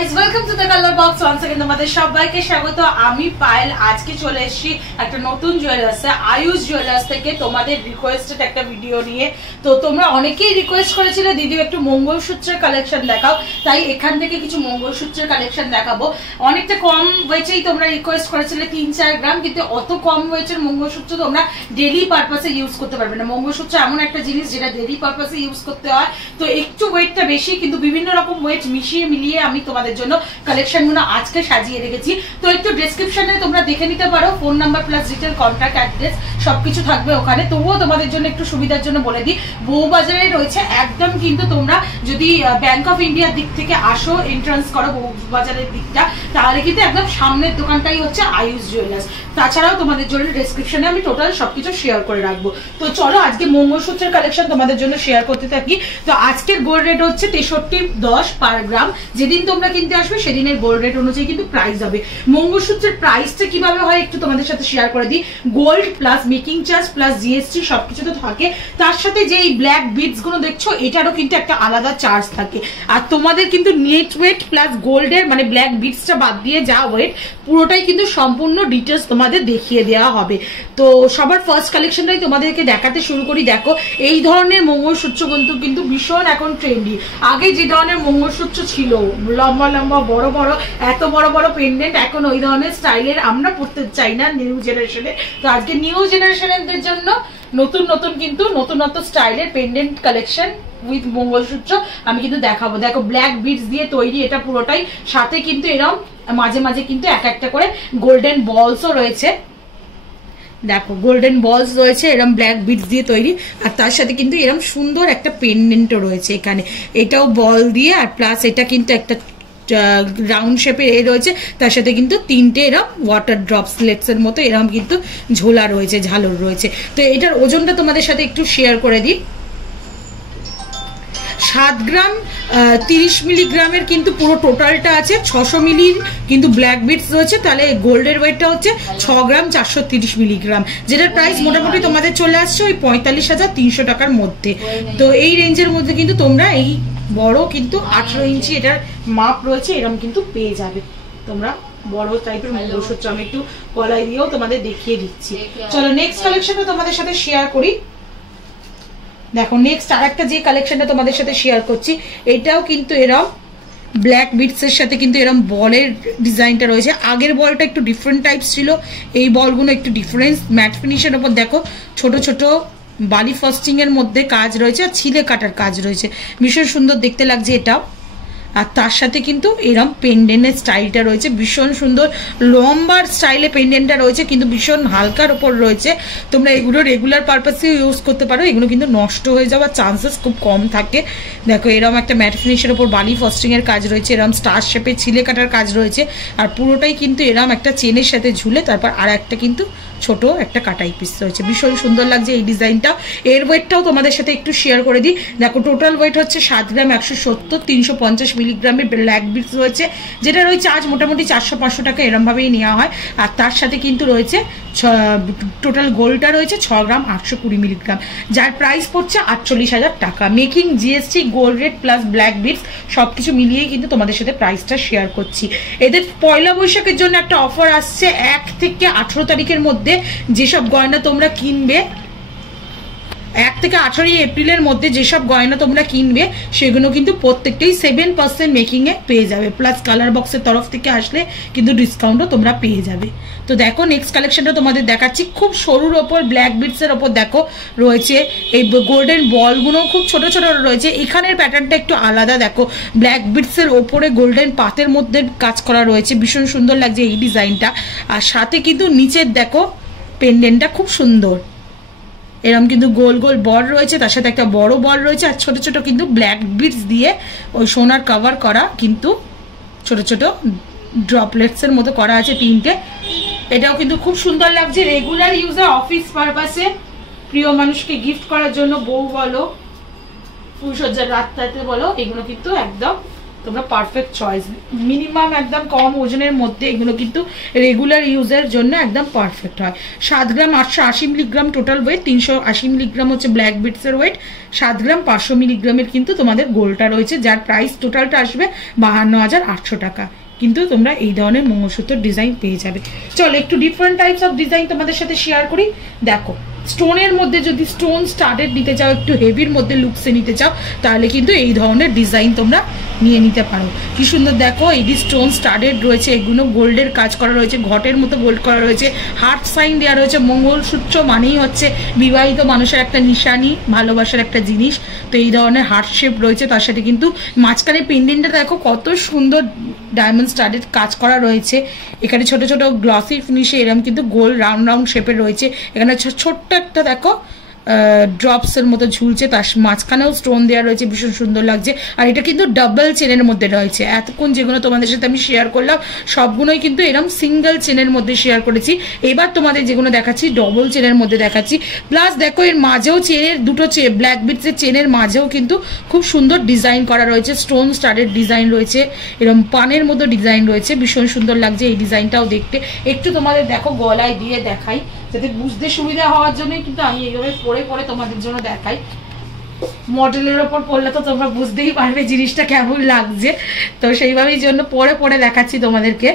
guys, welcome to the color box once again. তোমাদের সবাইকে স্বাগত। আমি পায়েল আজকে চলে এসেছি একটা নতুন জুয়েলার্সে, আয়ুষ জুয়েলার্স থেকে তোমাদের রিকোয়েস্টেড একটা ভিডিও নিয়ে। তো তোমরা অনেকেই রিকোয়েস্ট করেছিলে দিদি একটু মঙ্গলসূত্রের কালেকশন দেখাও, তাই এখান থেকে কিছু মঙ্গলসূত্রের কালেকশন দেখাবো। অনেকটা কম ওয়েটেই তোমরা রিকোয়েস্ট করেছিলে 3-4 গ্রাম, কিন্তু অত কম ওয়েটের মঙ্গলসূত্র তোমরা ডেইলি পারপাসে ইউজ করতে পারবে না। মঙ্গলসূত্র এমন একটা জিনিস যেটা ডেইলি পারপাসে ইউজ করতে হয়, তো একটু ওয়েটটা বেশি, কিন্তু বিভিন্ন রকম ওয়েট মিলিয়ে আমি তোমাদের জন্য কালেকশনগুলো আজকে সাজিয়ে রেখেছি। তো একটু ডেসক্রিপশনে তোমরা দেখে নিতে পারো, phone number plus detail contact address সবকিছু থাকবে ওখানে। তবুও তোমাদের জন্য একটু সুবিধার জন্য বলে দিই, বউবাজারে রয়েছে একদম, কিন্তু তোমরা যদি ব্যাংক অফ ইন্ডিয়ার দিক থেকে আসো, এন্ট্রান্স করো বউবাজারের দিকটা, তাহলে কিন্তু একদম সামনের দোকানটাই হচ্ছে আয়ুষ জুয়েলার্স। তাছাড়াও তোমাদের জন্য ডেসক্রিপশনে আমি টোটাল সবকিছু শেয়ার করে রাখবো। তো চলো আজকে মঙ্গলসূত্রের কালেকশন তোমাদের জন্য শেয়ার করতে থাকি। তো আজকের গোল্ড রেট হচ্ছে 63.10 পার গ্রাম। যেদিন তোমরা কিনতে আসবে সেদিনের গোল্ড রেট অনুযায়ী কিন্তু প্রাইস হবে। মঙ্গলসূত্রের প্রাইসটা কিভাবে হয় একটু তোমাদের সাথে শেয়ার করে দিই। Gold plus making charge plus GST সবকিছু তো থাকে, তার সাথে যে এই ব্ল্যাক বিডস গুলো দেখছো এটারও কিন্তু একটা আলাদা চার্জ থাকে। আর তোমাদের কিন্তু নেট ওয়েট প্লাস গোল্ডের মানে ব্ল্যাক বিডসটা বাদ দিয়ে যা ওয়েট পুরোটাই কিন্তু সম্পূর্ণ ডিটেলস তোমাদের দেখিয়ে দেওয়া হবে। তো সবার ফার্স্ট কালেকশনটাই তোমাদেরকে দেখাতে শুরু করি। দেখো এই ধরনের মঙ্গলসূত্র কিন্তু ভীষণ এখন ট্রেন্ডি। আগে যে ধরনের মঙ্গলসূত্র ছিল লম্বা লম্বা বড় বড় এত বড় বড় পেন্ডেন্ট, এখন ওই ধরনের স্টাইলের আমরা পড়তে চাই না নিউ জেনারেশনে। তো আজকে নিউ জেনারেশনদের জন্য নতুন স্টাইলের পেন্ডেন্ট কালেকশন উইথ মঙ্গলসূত্র আমি কিন্তু দেখাবো। দেখো ব্ল্যাক বিডস দিয়ে তৈরি এটা পুরোটাই, সাথে কিন্তু এরকম মাঝে মাঝে কিন্তু এক একটা করে গোল্ডেন বলসও রয়েছে। দেখো গোল্ডেন বলস রয়েছে এরকম ব্ল্যাক বিডস দিয়ে তৈরি, আর তার সাথে কিন্তু এরকম সুন্দর একটা পেন্ডেন্টও রয়েছে এখানে, এটাও বল দিয়ে, আর প্লাস এটা কিন্তু একটা রাউন্ড শেপের এ রয়েছে, তার সাথে কিন্তু তিনটে এরকম ওয়াটার ড্রপসলেটস এর মতো এরকম কিন্তু ঝোলা রয়েছে, ঝালর রয়েছে। তো এটার ওজনটা তোমাদের সাথে একটু শেয়ার করে দিই। 7 গ্রাম 30 মিলিগ্রামের কিন্তু পুরো টোটালটা আছে, 600 মিলির কিন্তু ব্ল্যাক বিডস রয়েছে, তাহলে গোল্ডের ওয়েটটা হচ্ছে 6 গ্রাম 430 মিলিগ্রাম, যেটার প্রাইস মোটামুটি তোমাদের চলে আসছে ওই 45,300 টাকার মধ্যে। তো এই রেঞ্জের মধ্যে কিন্তু তোমরা এই বড় কিন্তু 18 ইঞ্চি এটার মাপ রয়েছে এরকম কিন্তু পেয়ে যাবে তোমরা বড় টাইপের মঙ্গলসূত্র। আমি একটু গলায় দিয়েও তোমাদের দেখিয়ে দিচ্ছি। চলো নেক্সট কালেকশনটা তোমাদের সাথে শেয়ার করি। দেখো নেক্সট আর একটা যে কালেকশনটা তোমাদের সাথে শেয়ার করছি, এটাও কিন্তু এরকম ব্ল্যাক বিডস এর সাথে কিন্তু এরকম বলের ডিজাইনটা রয়েছে। আগের বলটা একটু ডিফারেন্ট টাইপস ছিল, এই বলগুলো একটু ডিফারেন্স। ম্যাট ফিনিশের ওপর দেখো ছোট ছোট বালি ফাস্টিং এর মধ্যে কাজ রয়েছে আর ছিলে কাটার কাজ রয়েছে, ভীষণ সুন্দর দেখতে লাগছে এটাও। আর তার সাথে কিন্তু এরম পেন্ডেন্টের স্টাইলটা রয়েছে ভীষণ সুন্দর, লম্বার স্টাইলে পেন্ডেন্টটা রয়েছে, কিন্তু ভীষণ হালকার ওপর রয়েছে। তোমরা এগুলো রেগুলার পারপাসে ইউজ করতে পারো, এগুলো কিন্তু নষ্ট হয়ে যাওয়ার চান্সেস খুব কম থাকে। দেখো এরম একটা ম্যাট ফিনিশের ওপর বালি ফাস্টিং এর কাজ রয়েছে, এরম স্টার শেপে ছিলে কাটার কাজ রয়েছে, আর পুরোটাই কিন্তু এরম একটা চেনের সাথে ঝুলে তারপর আর একটা কিন্তু ছোট একটা কাটাই পিস রয়েছে, ভীষণ সুন্দর লাগছে এই ডিজাইনটা। এর ওয়েটটাও তোমাদের সাথে একটু শেয়ার করে দিই। দেখো টোটাল ওয়েট হচ্ছে 7 গ্রাম 170, 350 মিলিগ্রামের ব্ল্যাক বিডস রয়েছে, যেটা রয়েছে আজ মোটামুটি 400-500 টাকা এরমভাবেই নেওয়া হয়। আর তার সাথে কিন্তু রয়েছে টোটাল গোল্ডটা রয়েছে 6 গ্রাম 820 মিলিগ্রাম, যার প্রাইস পড়ছে 48,000 টাকা। Making GST gold rate plus black beads সবকিছু মিলিয়েই কিন্তু তোমাদের সাথে প্রাইসটা শেয়ার করছি। এদের পয়লা বৈশাখের জন্য একটা অফার আসছে, 1 থেকে 18 তারিখের মধ্যে যেসব গয়না তোমরা কিনবে, 1 থেকে 18 এপ্রিলের মধ্যে যেসব গয়না তোমরা কিনবে সেগুলো কিন্তু প্রত্যেকটাই 7% মেকিং এ পেয়ে যাবে, প্লাস কালার বক্সের তরফ থেকে আসলে কিন্তু ডিসকাউন্টও তোমরা পেয়ে যাবে। তো দেখো নেক্সট কালেকশনটা তোমাদের দেখাচ্ছি, খুব সরুর ওপর ব্ল্যাক বিডস এর ওপর দেখো রয়েছে এই গোল্ডেন বলগুলো খুব ছোট ছোট রয়েছে। এখানের প্যাটার্নটা একটু আলাদা, দেখো ব্ল্যাক বিডস এর ওপরে গোল্ডেন পাতের মধ্যে কাজ করা রয়েছে, ভীষণ সুন্দর লাগছে এই ডিজাইনটা। আর সাথে কিন্তু নিচের দেখো পেন্ডেন্টটা খুব সুন্দর, এরকম কিন্তু গোল গোল বল রয়েছে, তার সাথে একটা বড় বল রয়েছে, আর ছোট ছোট কিন্তু ব্ল্যাক বিডস দিয়ে ওই সোনার কভার করা কিন্তু ছোট ছোট ড্রপলেটস এর মতো করা আছে 3টে। এটাও কিন্তু খুব সুন্দর লাগছে, রেগুলার ইউজে অফিস পারপাসে প্রিয় মানুষকে গিফট করার জন্য, বউ বলো ফুলসজ্জার রাতটাতে বলো, এগুলো কিন্তু একদম তোমরা পারফেক্ট চয়েস, মিনিমাম একদম কম ওজনের মধ্যে এগুলো কিন্তু রেগুলার ইউজের জন্য একদম পারফেক্ট হয়। 7 গ্রাম 880 মিলিগ্রাম টোটাল ওয়েট, 380 মিলিগ্রাম হচ্ছে ব্ল্যাক বিটসের ওয়েট, 7 গ্রাম 500 মিলিগ্রামের কিন্তু তোমাদের গোলটা রয়েছে, যার প্রাইস টোটালটা আসবে 52,800 টাকা। কিন্তু তোমরা এই ধরনের মঙ্গলসূত্র ডিজাইন পেয়ে যাবে। চলো একটু ডিফারেন্ট টাইপস অফ ডিজাইন তোমাদের সাথে শেয়ার করি। দেখো স্টোনের মধ্যে যদি স্টোন স্টার্টেড নিতে চাও, একটু হেভির মধ্যে লুকসে নিতে চাও, তাহলে কিন্তু এই ধরনের ডিজাইন তোমরা নিয়ে নিতে পারো। কি সুন্দর দেখো, এডি স্টোন স্টার্টেড রয়েছে, এগুলো গোল্ডের কাজ করা রয়েছে, ঘটের মতো গোল্ড করা রয়েছে, হার্ট সাইন দেওয়া রয়েছে। মঙ্গলসূত্র মানেই হচ্ছে বিবাহিত মানুষের একটা নিশানি, ভালোবাসার একটা জিনিস। তো এই ধরনের হার্ট শেপ রয়েছে, তার সাথে কিন্তু মাঝখানে পেন্ডেন্টটা দেখো কত সুন্দর ডায়মন্ড স্টার্টেড কাজ করা রয়েছে। এখানে ছোট ছোট গ্লসি ফিনিশে এরকম কিন্তু গোল রাউন্ড রাউন্ড শেপের রয়েছে। এখানে ছোট্ট একটা দেখো ড্রপসের মতো ঝুলছে, তার মাঝখানেও স্টোন দেওয়া রয়েছে, ভীষণ সুন্দর লাগছে। আর এটা কিন্তু ডাবল চেনের মধ্যে রয়েছে। এতক্ষণ যেগুলো তোমাদের সাথে আমি শেয়ার করলাম সবগুলোই কিন্তু এরকম সিঙ্গেল চেনের মধ্যে শেয়ার করেছি। এবার তোমাদের যেগুলো দেখাচ্ছি ডবল চেনের মধ্যে দেখাচ্ছি। প্লাস দেখো এর মাঝেও চেনের দুটো ব্ল্যাক বিটসের চেনের মাঝেও কিন্তু খুব সুন্দর ডিজাইন করা রয়েছে, স্টোন স্টারের ডিজাইন রয়েছে, এরকম পানের মতো ডিজাইন রয়েছে, ভীষণ সুন্দর লাগছে এই ডিজাইনটাও দেখতে। একটু তোমাদের দেখো গলায় দিয়ে দেখাই, যাতে বুঝতে সুবিধা হওয়ার জন্য কিন্তু আমি এইভাবে পরে পরে তোমাদের জন্য দেখাই। মডেলের ওপর পড়লে তো তোমরা বুঝতেই পারবে জিনিসটা কেমন লাগছে, তো সেইভাবেই জন্য পরে পরে দেখাচ্ছি তোমাদেরকে।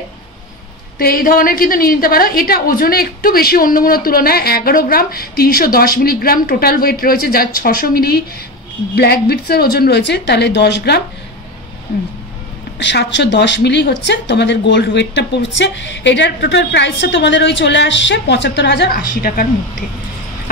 তো এই ধরনের কিন্তু নিয়ে নিতে পারো। এটা ওজনে একটু বেশি অন্যগুলোর তুলনায়, 11 গ্রাম 310 মিলিগ্রাম টোটাল ওয়েট রয়েছে, যার 600 মিলি ব্ল্যাক বিটসের ওজন রয়েছে, তাহলে 10 গ্রাম 710 মিলি হচ্ছে তোমাদের গোল্ড ওয়েটটা পড়ছে। এটার টোটাল প্রাইসটা তোমাদের ওই চলে আসছে 75,080 টাকার মধ্যে।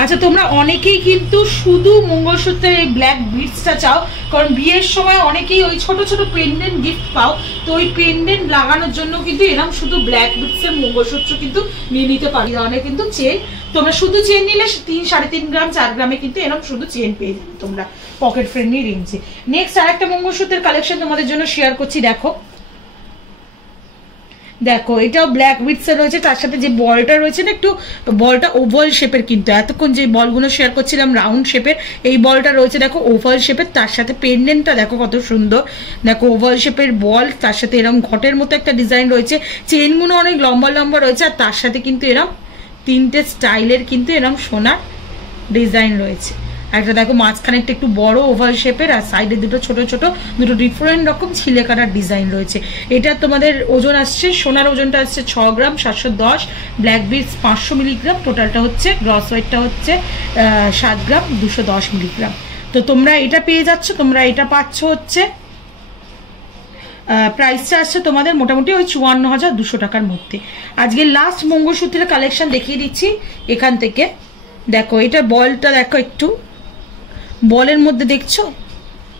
আচ্ছা, তোমরা অনেকেই কিন্তু শুধু মঙ্গলসূত্রের এই ব্ল্যাক বিটসটা চাও, কারণ বিয়ের সময় অনেকেই ওই ছোট ছোট পেন্ডেন্ট গিফট পাও, তো ওই পেন্ডেন্ট লাগানোর জন্য কিন্তু এরকম শুধু ব্ল্যাক বিটসের মঙ্গলসূত্র কিন্তু নিয়ে নিতে পারি। ধরনের কিন্তু চেন, তোমরা শুধু চেন নিলে 3-3.5 গ্রাম 4 গ্রামে কিন্তু এরকম শুধু চেন পেয়ে যাবে তোমরা পকেট ফ্রেন্ডলি রেঞ্জে। নেক্সট আরেকটা মঙ্গলসূত্রের কালেকশন তোমাদের জন্য শেয়ার করছি। দেখো দেখো এটাও ব্ল্যাক বিটসের রয়েছে, তার সাথে যে বলটা রয়েছে না, একটু বলটা ওভাল শেপের, কিন্তু এতক্ষণ যে বলগুলো শেয়ার করছিলাম রাউন্ড শেপের, এই বলটা রয়েছে দেখো ওভাল শেপের, তার সাথে পেন্ডেন্টটা দেখো কত সুন্দর। দেখো ওভাল শেপের বল, তার সাথে এরকম ঘটের মতো একটা ডিজাইন রয়েছে, চেনগুলো অনেক লম্বা লম্বা রয়েছে, আর তার সাথে কিন্তু এরকম 3টে স্টাইলের কিন্তু এরকম সোনার ডিজাইন রয়েছে। একটা দেখো মাঝখানে একটু বড় ওভাল শেপের, আর সাইডে দুটো ছোট ছোট দুটো ডিফারেন্ট রকম ছিলে কাটার ডিজাইন রয়েছে। এটা তোমাদের ওজন আসছে, সোনার ওজনটা আসছে 6 গ্রাম 710, ব্ল্যাক বিটস 500 মিলিগ্রাম, টোটালটা হচ্ছে গ্রস ওয়েটটা হচ্ছে 7 গ্রাম 210 মিলিগ্রাম। তো তোমরা এটা পেয়ে যাচ্ছ, তোমরা এটা পাচ্ছ হচ্ছে প্রাইসটা আসছে তোমাদের মোটামুটি ওই 54,200 টাকার মধ্যে। আজকে লাস্ট মঙ্গলসূত্রের কালেকশন দেখিয়ে দিচ্ছি এখান থেকে। দেখো এটা বলটা দেখো, একটু বলের মধ্যে দেখছো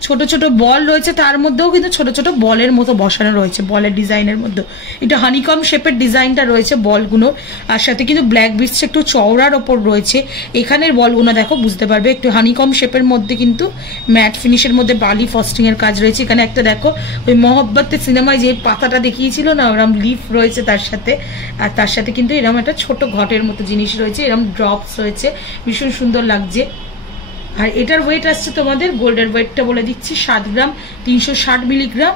ছোট ছোট বল রয়েছে, তার মধ্যেও কিন্তু ছোট ছোট বলের মতো বসানো রয়েছে, বলের ডিজাইনের মধ্যে এটা হানিকম শেপের ডিজাইনটা রয়েছে বলগুলো, আর সাথে কিন্তু ব্ল্যাক বিটস একটু চওড়ার ওপর রয়েছে। এখানের বলগুলো দেখো বুঝতে পারবে একটু হানিকম শেপের মধ্যে কিন্তু ম্যাট ফিনিশের মধ্যে বালি ফস্টিং এর কাজ রয়েছে। এখানে একটা দেখো ওই মহব্বতের সিনেমায় যে পাতাটা দেখিয়েছিল না, ওরকম লিফ রয়েছে তার সাথে, আর তার সাথে কিন্তু এরকম একটা ছোট ঘটের মতো জিনিস রয়েছে, এরকম ড্রপস রয়েছে, ভীষণ সুন্দর লাগছে। আর এটার ওয়েট আসছে তোমাদের, গোল্ডের ওয়েটটা বলে দিচ্ছি, 7 গ্রাম 360 মিলিগ্রাম,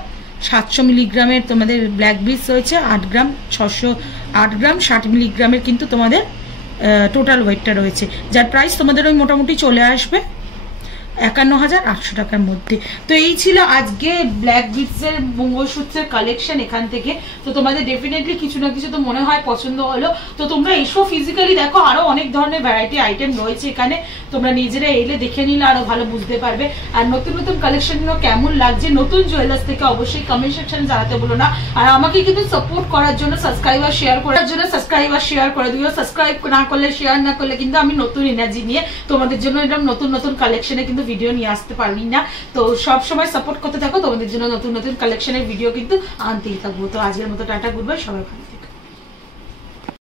700 মিলিগ্রামের তোমাদের ব্ল্যাক বিটস রয়েছে, 8 গ্রাম 60 মিলিগ্রামের কিন্তু তোমাদের টোটাল ওয়েটটা রয়েছে, যার প্রাইস তোমাদের ওই মোটামুটি চলে আসবে 51,800 টাকার মধ্যে। তো এই ছিল আজকে ব্ল্যাক বিটসের মঙ্গলসূত্রের কালেকশন এখান থেকে। তো তোমাদের ডেফিনেটলি কিছু না কিছু তো মনে হয় পছন্দ হলো, তো তোমরা এসো ফিজিক্যালি দেখো, আরো অনেক ধরনের ভ্যারাইটি আইটেম রয়েছে এখানে, তোমরা নিজেরা এলে দেখে নিলে আরো ভালো বুঝতে পারবে। আর নতুন নতুন কালেকশনগুলো কেমন লাগছে নতুন জুয়েলার্স থেকে অবশ্যই কমেন্ট সেকশনে জানাতে বলো না। আর আমাকে কিন্তু সাপোর্ট করার জন্য সাবস্ক্রাইব আর শেয়ার করে দিও। সাবস্ক্রাইব না করলে, শেয়ার না করলে কিন্তু আমি নতুন এনার্জি নিয়ে তোমাদের জন্য এরকম নতুন নতুন কালেকশনে কিন্তু ভিডিও নিয়ে আসতে পারি না। তো সব সময় সাপোর্ট করতে থাকো, তোমাদের জন্য নতুন নতুন কালেকশনের ভিডিও কিন্তু আনতেই থাকবো। তো আজকের মতো টাটা, গুড বাই, সবাই ভালো।